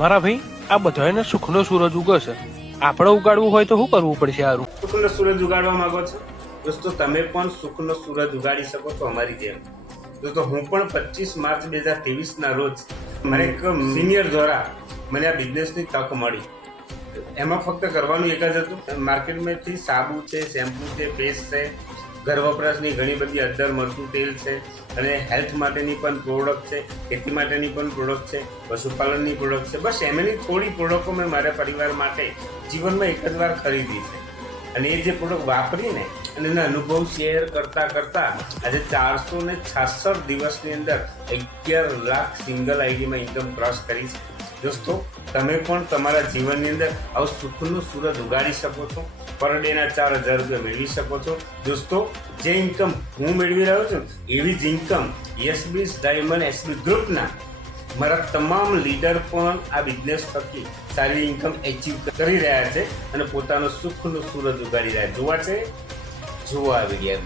મારા ભાઈ આ બધાને સુખનો સૂરજ ઉગશે, આપણે ઉગાડવું હોય તો શું કરવું પડશે? સારું, સુખનો સૂરજ ઉગાડવા માંગો છો દોસ્તો? તમે પણ સુખનો સૂરજ ઉગાડી શકો છો અમારી જેમ. દોસ્તો હું પણ 25 માર્ચ 2023 ના રોજ મારે એક સિનિયર દ્વારા મને આ બિઝનેસની તક મળી. એમાં ફક્ત કરવાનું એક જ હતું, માર્કેટમાંથી સાબુ છે, શેમ્પૂ છે, પેસ્ટ છે, ઘર વપરાશની ઘણી બધી અદ્દર મરચું તેલ છે અને હેલ્થ માટેની પણ પ્રોડક્ટ છે, ખેતી માટેની પણ પ્રોડક્ટ છે, પશુપાલનની પ્રોડક્ટ છે. બસ એમની થોડી પ્રોડક્ટો મેં મારા પરિવાર માટે જીવનમાં એક જ વાર ખરીદી છે અને એ જે પ્રોડક્ટ વાપરીને અને એના અનુભવ શેર કરતાં આજે 466 દિવસની અંદર 11 લાખ સિંગલ આઈડીમાં ઇન્કમ ક્રોસ કરી છે. દોસ્તો તમે પણ તમારા જીવનની અંદર આવું સુખનું સૂરજ ઉગાડી શકો છો. પર ડેના 4000 રૂપિયા મેળવી શકો છો. દોસ્તો જે ઇન્કમ હું મેળવી રહ્યો છું એવી જ ઇન્કમ યશબી ડાયમંડ એસબી ગ્રુપના મારા તમામ લીડર પણ આ બિઝનેસ થકી સારી ઇન્કમ એચીવ કરી રહ્યા છે અને પોતાનો સુખનું સૂરજ ઉગાડી રહ્યા. જોવા છે, જોવા આવી ગયા.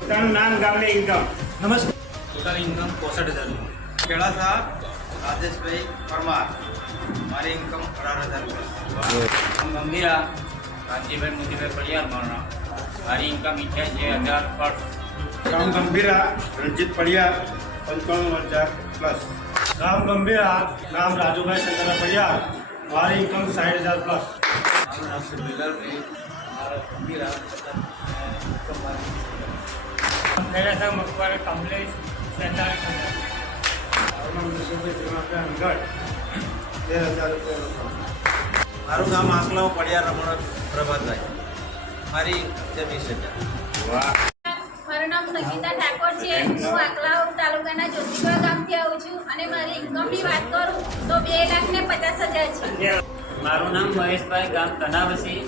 પોતાનું નામ, ગામને ઇન્કમ. નમસ્કાર. Total income 65,000. કેળાસા રાજેશભાઈ પરમાર, મારી ઇન્કમ 18,000. ગંભીરા કાંતિભાઈ મોતીભાઈ પડિયાર મારા, મારી ઇન્કમ 88,000 પર. રામ ગંભીરા રણજીત પડિયાર 95,000 પ્લસ. રામ ગંભીરા રામ રાજુભાઈ શંકર પડિયાર, મારી ઇન્કમ 60,000 પ્લસ. મકવારે કમલેશ 47,000. 2,000 રૂપિયા. મારું નામ આંકલાવ પડિયાર રમણ પ્રભાતભાઈ, મારી 20,000. મારું નામ સંગીતા ઠાકોર છે. હું આકલાવ તાલુકાના જ્યોતિપુરા ગામથી આવું છું અને મારી ઇન્કમની વાત કરું તો 2,50,000 છે. મારું નામ મહેશભાઈ, ગામ કનાવસી,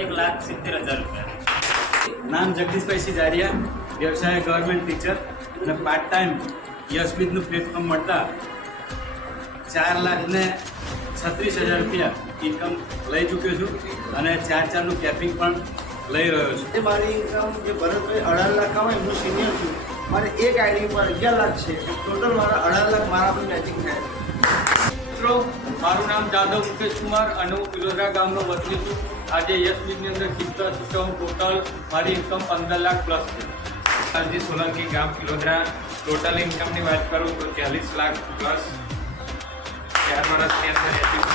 1,70,000 રૂપિયા. નામ જગદીશભાઈ સિજારિયા, વ્યવસાય ગવર્મેન્ટ ટીચર અને પાર્ટ ટાઈમ યશબીજનું પ્લેટફોર્મ મળતા 4,36,000 રૂપિયા ઇન્કમ લઈ ચૂક્યો છું અને 4/4નું કેપિંગ પણ લઈ રહ્યો છું. મારી ઇન્કમ જે ભરતભાઈ 18 લાખ કમાય, હું સિનિયર છું. મારે એક આઈડી પર 11 લાખ છે. ટોટલ મારા 18 લાખ મારા પણ મેચિંગ થાય. મિત્રો, મારું નામ જાદવ મુકેશ કુમાર અને હું પિલોદરા ગામનો વતની છું. આજે યશબીજની અંદર કિસ્સા છું. ટોટલ મારી ઇન્કમ 15 લાખ પ્લસ છે. આજે સોલંકી ગામ પિલોદરા, ટોટલ ઇન્કમની વાત કરું તો 40 લાખ પ્લસ 4 વર્ષની અંદર એચીવ.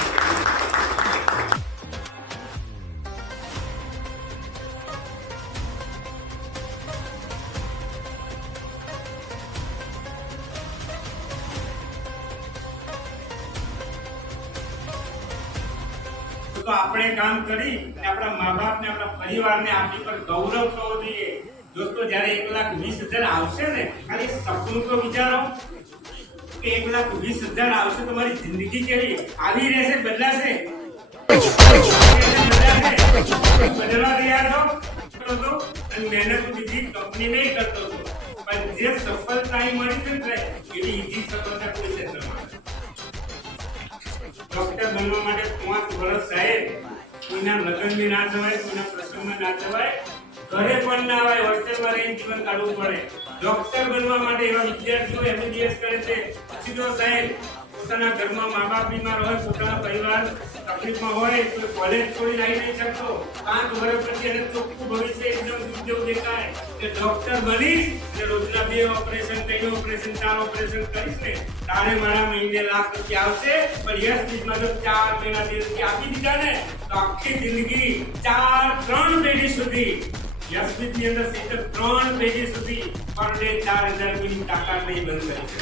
તો આપણે કામ કરી આપણા મા બાપને, આપણા પરિવારને આપણી પર ગૌરવ થવો જોઈએ. દોસ્તો જ્યારે 1,20,000 આવશે ને, ખાલી સપનું તો વિચારો કે 1,20,000 આવશે તો મારી જિંદગી કેવી આવી રહેશે, બદલાશે? બદલવા તૈયાર છો અને મહેનત બીજી કંપની નહીં કરતો હતો, પણ જે સફળતા મળી છે ને એવી ઈઝી સફળતા કોઈ ક્ષેત્રમાં. ડોક્ટર બનવા માટે 5 વર્ષ સાહેબ, કોઈના લગ્નની ના જવાય, કોઈના પ્રસંગમાં ના જવાય, ઘરે પણ ના આવે, હોસ્ટેલમાં રહીને જીવન કાઢવું પડે. ડોક્ટર બનવા માટે એવા વિદ્યાર્થીઓ MBBS કરે છે. પછી તો સાહેબ પોતાના ઘરમાં મા બાપ બીમાર હોય, પોતાના પરિવાર તકલીફમાં હોય તો કોલેજ છોડીને આવી નહીં શકતો. 5 વર્ષ પછી એને ચોખ્ખું ભવિષ્ય એકદમ જેવું દેખાય કે ડોક્ટર બનીશ અને રોજના 2 ઓપરેશન, 3 ઓપરેશન, 4 ઓપરેશન કરીશ ને તારે મારા મહિને લાખ રૂપિયા આવશે. પણ યશબીજમાં જો 4 મહિના 2 રૂપિયા આપી દીધા ને તો આખી જિંદગી 3 પેઢી સુધી યશબીજની અંદર 3 પેઢી સુધી પર ડે 4,000 રૂપિયાની તાકાત નહીં બંધ કરી છે.